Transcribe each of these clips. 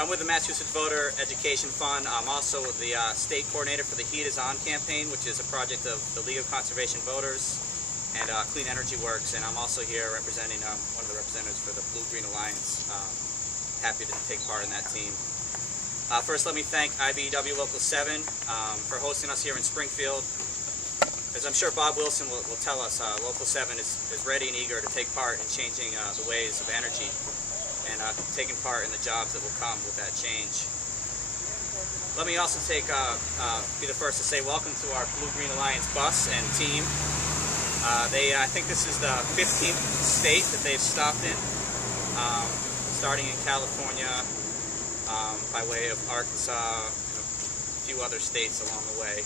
So I'm with the Massachusetts Voter Education Fund. I'm also the state coordinator for the Heat is On campaign, which is a project of the League of Conservation Voters and Clean Energy Works. And I'm also here representing one of the representatives for the Blue-Green Alliance. Happy to take part in that team. First, let me thank IBEW Local 7 for hosting us here in Springfield. As I'm sure Bob Wilson will tell us, Local 7 is ready and eager to take part in changing the ways of energy and taking part in the jobs that will come with that change. Let me also be the first to say welcome to our Blue-Green Alliance bus and team. I think this is the 15th state that they've stopped in, starting in California, by way of Arkansas, and a few other states along the way.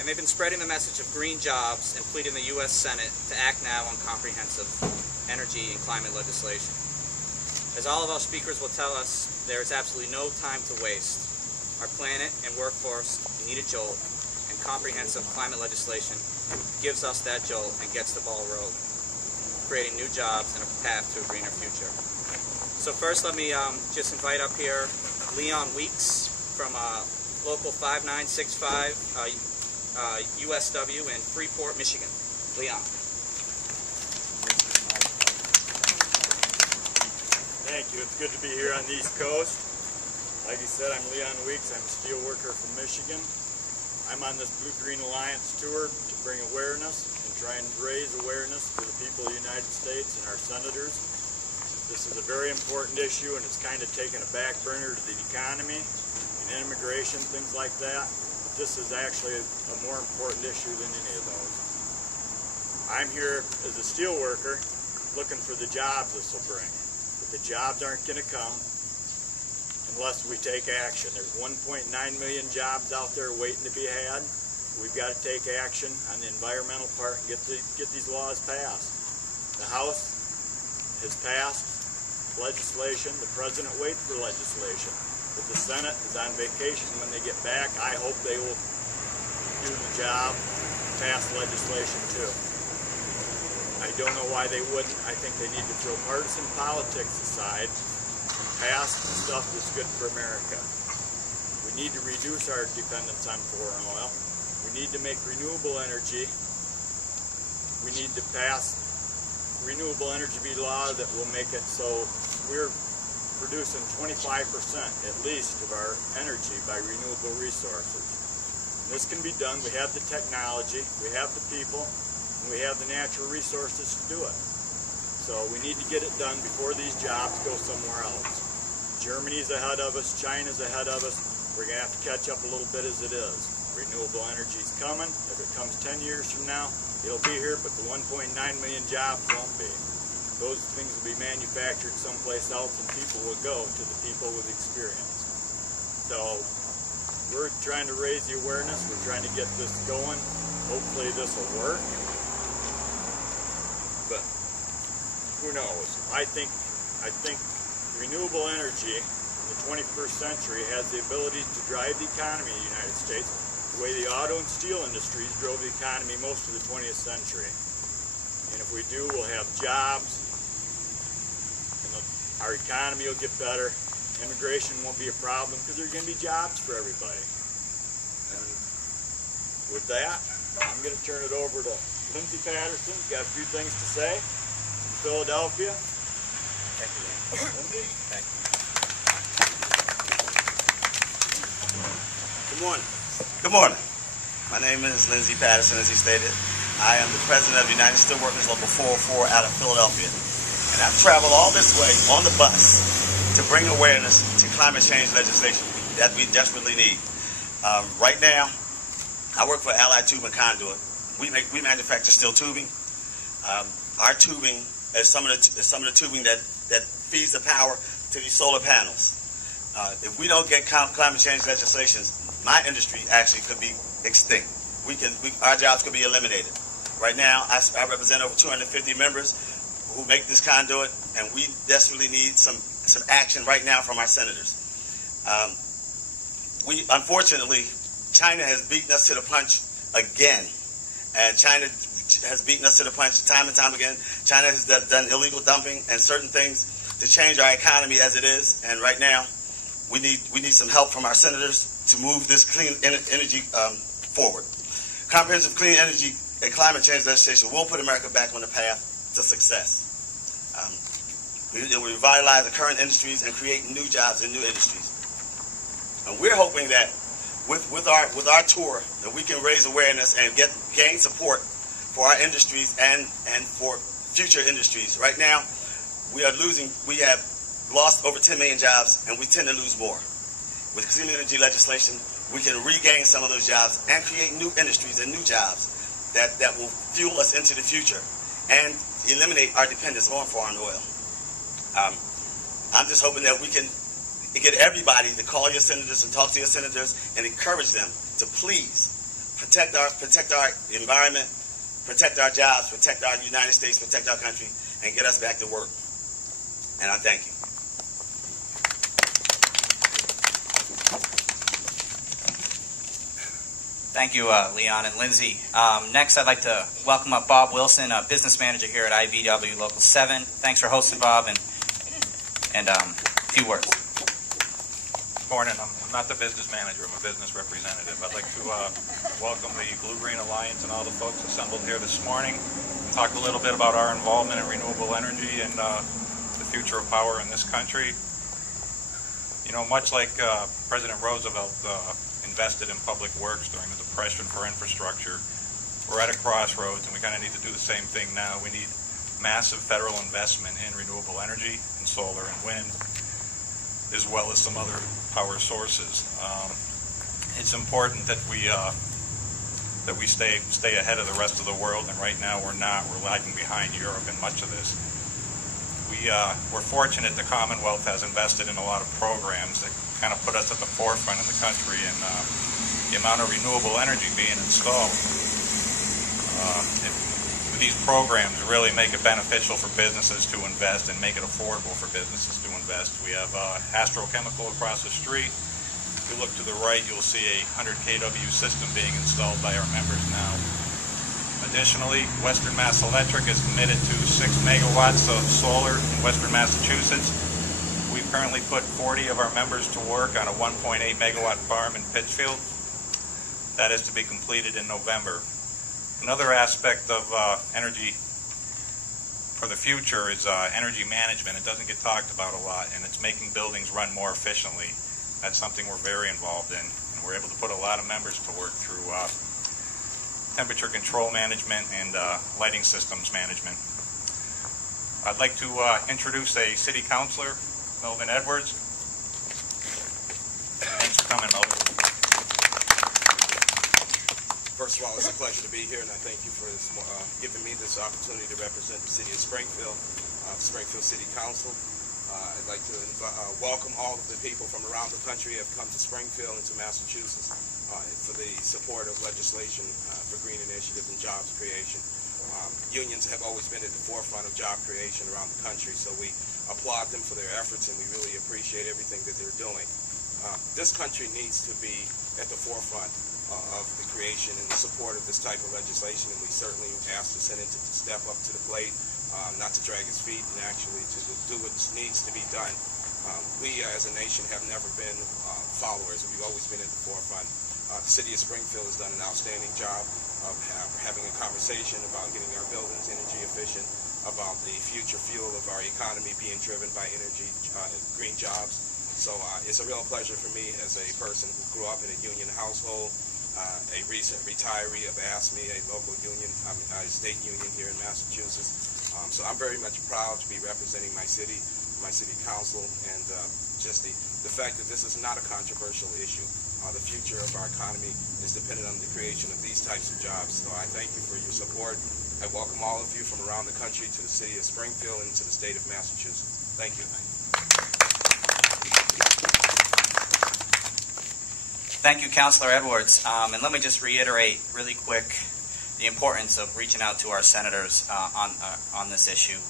And they've been spreading the message of green jobs and pleading the U.S. Senate to act now on comprehensive energy and climate legislation. As all of our speakers will tell us, there is absolutely no time to waste. Our planet and workforce need a jolt, and comprehensive climate legislation gives us that jolt and gets the ball rolling, creating new jobs and a path to a greener future. So first, let me just invite up here Leon Weeks from Local 5965, USW in Freeport, Michigan. Leon. Thank you. It's good to be here on the East Coast. Like you said, I'm Leon Weeks. I'm a steel worker from Michigan. I'm on this Blue-Green Alliance tour to bring awareness and try and raise awareness to the people of the United States and our senators. This is a very important issue, and it's kind of taken a back burner to the economy and immigration, things like that. This is actually a more important issue than any of those. I'm here as a steel worker looking for the jobs this will bring. But the jobs aren't going to come unless we take action. There's 1.9 million jobs out there waiting to be had. We've got to take action on the environmental part and get these laws passed. The House has passed legislation. The President waits for legislation. But the Senate is on vacation. When they get back, I hope they will do the job, pass legislation too. I don't know why they wouldn't. I think they need to throw partisan politics aside and pass the stuff that's good for America. We need to reduce our dependence on foreign oil. We need to make renewable energy. We need to pass renewable energy law that will make it so we're producing 25% at least of our energy by renewable resources. And this can be done. We have the technology, we have the people, and we have the natural resources to do it. So we need to get it done before these jobs go somewhere else. Germany's ahead of us, China's ahead of us. We're going to have to catch up a little bit as it is. Renewable energy's coming. If it comes 10 years from now, it'll be here, but the 1.9 million jobs won't be. Those things will be manufactured someplace else, and people will go to the people with experience. So we're trying to raise the awareness. We're trying to get this going. Hopefully this will work. But who knows? I think renewable energy in the 21st century has the ability to drive the economy in the United States the way the auto and steel industries drove the economy most of the 20th century. And if we do, we'll have jobs. Our economy will get better. Immigration won't be a problem because there's going to be jobs for everybody. And with that, I'm going to turn it over to Lindsay Patterson. She's got a few things to say from Philadelphia. Thank you, Lindsay? Thank you. Good morning. Good morning. My name is Lindsay Patterson, as he stated. I am the president of the United Steelworkers Local 404 out of Philadelphia. And I've traveled all this way on the bus to bring awareness to climate change legislation that we desperately need. Right now, I work for Allied Tube and Conduit. We manufacture steel tubing. Our tubing is some of the tubing that feeds the power to these solar panels. If we don't get climate change legislation, my industry actually could be extinct. Our jobs could be eliminated. Right now, I represent over 250 members who make this conduit, and we desperately need some action right now from our senators. Unfortunately, China has beaten us to the punch again, and China has beaten us to the punch time and time again. China has done illegal dumping and certain things to change our economy as it is. And right now, we need some help from our senators to move this clean energy forward. Comprehensive clean energy and climate change legislation will put America back on the path to success. It will revitalize the current industries and create new jobs in new industries. And we're hoping that with our tour that we can raise awareness and gain support for our industries and for future industries. Right now, we have lost over 10 million jobs, and we tend to lose more. With clean energy legislation, we can regain some of those jobs and create new industries and new jobs that will fuel us into the future and eliminate our dependence on foreign oil. I'm just hoping that we can get everybody to call your senators and talk to your senators and encourage them to please protect our environment, protect our jobs, protect our United States, protect our country, and get us back to work. And I thank you. Thank you, Leon and Lindsay. Next, I'd like to welcome up Bob Wilson, a business manager here at IBEW Local 7. Thanks for hosting, Bob, and a few words. Good morning. I'm not the business manager. I'm a business representative. I'd like to welcome the Blue-Green Alliance and all the folks assembled here this morning and talk a little bit about our involvement in renewable energy and the future of power in this country. You know, much like President Roosevelt invested in public works during the Depression for infrastructure, we're at a crossroads, and we kind of need to do the same thing now. We need massive federal investment in renewable energy, in solar and wind, as well as some other power sources. It's important that we stay ahead of the rest of the world, and right now we're not. We're lagging behind Europe in much of this. We're fortunate the Commonwealth has invested in a lot of programs that kind of put us at the forefront in the country in the amount of renewable energy being installed. These programs really make it beneficial for businesses to invest and make it affordable for businesses to invest. We have Astro Chemical across the street. If you look to the right, you'll see a 100 kW system being installed by our members now. Additionally, Western Mass Electric is committed to 6 megawatts of solar in Western Massachusetts. We've currently put 40 of our members to work on a 1.8 megawatt farm in Pittsfield. That is to be completed in November. Another aspect of energy for the future is energy management. It doesn't get talked about a lot, and it's making buildings run more efficiently. That's something we're very involved in, and we're able to put a lot of members to work through temperature control management and lighting systems management. I'd like to introduce a city councilor, Melvin Edwards. Thanks for coming, Melvin. First of all, it's a pleasure to be here, and I thank you for this, giving me this opportunity to represent the city of Springfield, Springfield City Council. I'd like to welcome all of the people from around the country who have come to Springfield and to Massachusetts for the support of legislation for green initiative and jobs creation. Unions have always been at the forefront of job creation around the country, so we applaud them for their efforts, and we really appreciate everything that they're doing. This country needs to be at the forefront of the creation and the support of this type of legislation, and we certainly ask the Senate to step up to the plate, not to drag its feet, and actually to do what needs to be done. We as a nation have never been followers. We've always been at the forefront. The city of Springfield has done an outstanding job of having a conversation about getting our buildings energy efficient, about the future fuel of our economy being driven by energy, green jobs. So it's a real pleasure for me as a person who grew up in a union household. A recent retiree of ASME, a local union, a state union here in Massachusetts. So I'm very much proud to be representing my city council, and just the fact that this is not a controversial issue. The future of our economy is dependent on the creation of these types of jobs. So I thank you for your support. I welcome all of you from around the country to the city of Springfield and to the state of Massachusetts. Thank you. Thank you, Councilor Edwards. And let me just reiterate really quick the importance of reaching out to our senators on this issue.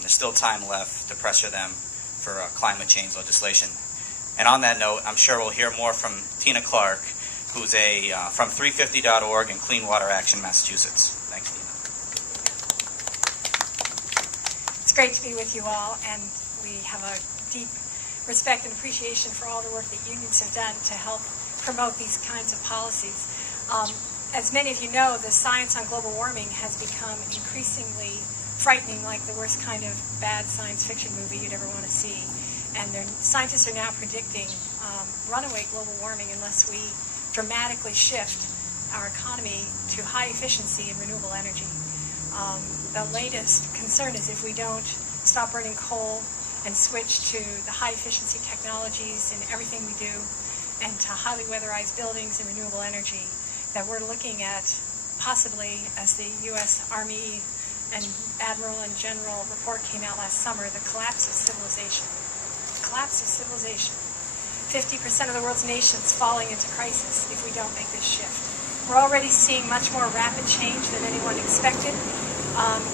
There's still time left to pressure them for climate change legislation. And on that note, I'm sure we'll hear more from Tina Clark, who's from 350.org and Clean Water Action, Massachusetts. Thanks, Tina. great to be with you all, and we have a deep respect and appreciation for all the work that unions have done to help promote these kinds of policies. As many of you know, the science on global warming has become increasingly frightening, like the worst kind of bad science fiction movie you'd ever want to see. And scientists are now predicting runaway global warming unless we dramatically shift our economy to high efficiency and renewable energy. The latest concern is if we don't stop burning coal and switch to the high efficiency technologies in everything we do and to highly weatherized buildings and renewable energy, that we're looking at possibly, as the U.S. Army and Admiral and General report came out last summer, the collapse of civilization. The collapse of civilization. 50% of the world's nations falling into crisis if we don't make this shift. We're already seeing much more rapid change than anyone expected.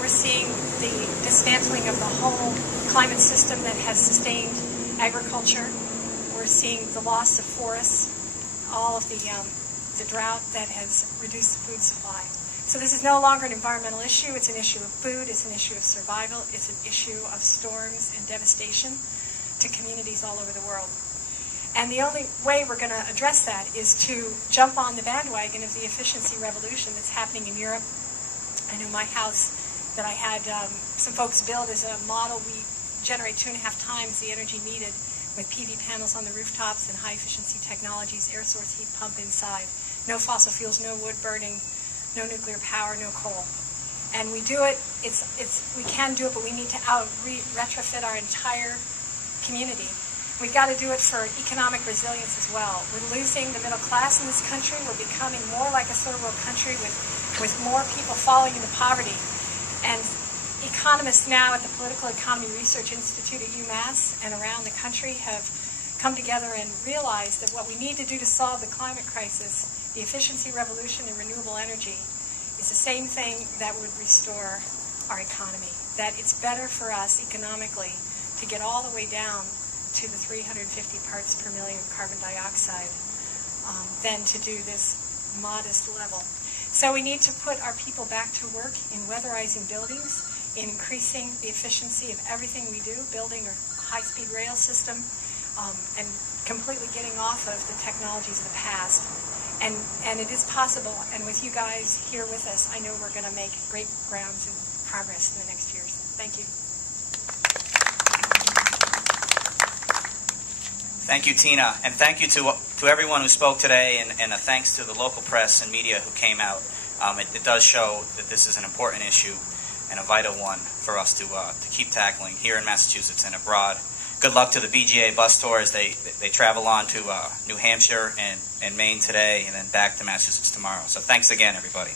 We're seeing the dismantling of the whole climate system that has sustained agriculture. We're seeing the loss of forests, all of the drought that has reduced the food supply. So this is no longer an environmental issue. It's an issue of food. It's an issue of survival. It's an issue of storms and devastation to communities all over the world. And the only way we're going to address that is to jump on the bandwagon of the efficiency revolution that's happening in Europe. I know my house that I had some folks build as a model. We generate 2.5 times the energy needed with PV panels on the rooftops and high-efficiency technologies, air source heat pump inside. No fossil fuels, no wood burning, no nuclear power, no coal. And we do it, we can do it, but we need to retrofit our entire community. We've got to do it for economic resilience as well. We're losing the middle class in this country. We're becoming more like a third world country with more people falling into poverty. And economists now at the Political Economy Research Institute at UMass and around the country have come together and realized that what we need to do to solve the climate crisis, the efficiency revolution in renewable energy, is the same thing that would restore our economy. That it's better for us economically to get all the way down to the 350 parts per million of carbon dioxide than to do this modest level. So we need to put our people back to work in weatherizing buildings, in increasing the efficiency of everything we do, building a high-speed rail system, and completely getting off of the technologies of the past. And it is possible, and with you guys here with us, I know we're going to make great grounds and progress in the next years. Thank you. Thank you, Tina, and thank you to everyone who spoke today, and a thanks to the local press and media who came out. It does show that this is an important issue and a vital one for us to keep tackling here in Massachusetts and abroad. Good luck to the BGA bus tours. They travel on to New Hampshire and Maine today, and then back to Massachusetts tomorrow. So thanks again, everybody.